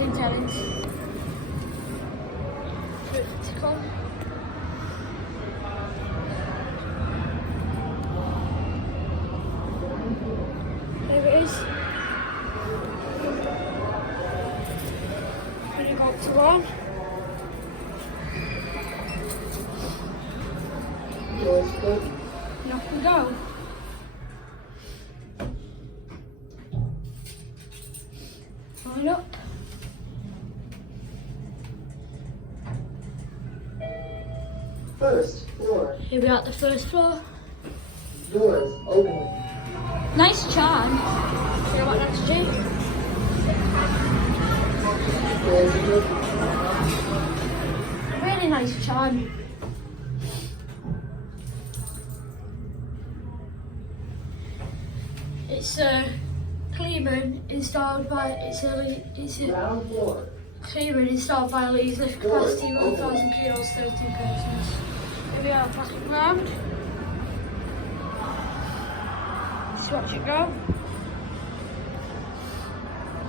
St Helens. To come. There it is. I'm going to go up to one. And off we go. Line up. First floor. Here we are at the first floor. Doors open. Nice charm. You know what that's do? Doors open. Really nice charm. It's Kleemann installed by Ground floor. Kleemann installed by Lee's lift capacity 1,000 kilos, 13 persons. Here we are back at ground. Just watch it go.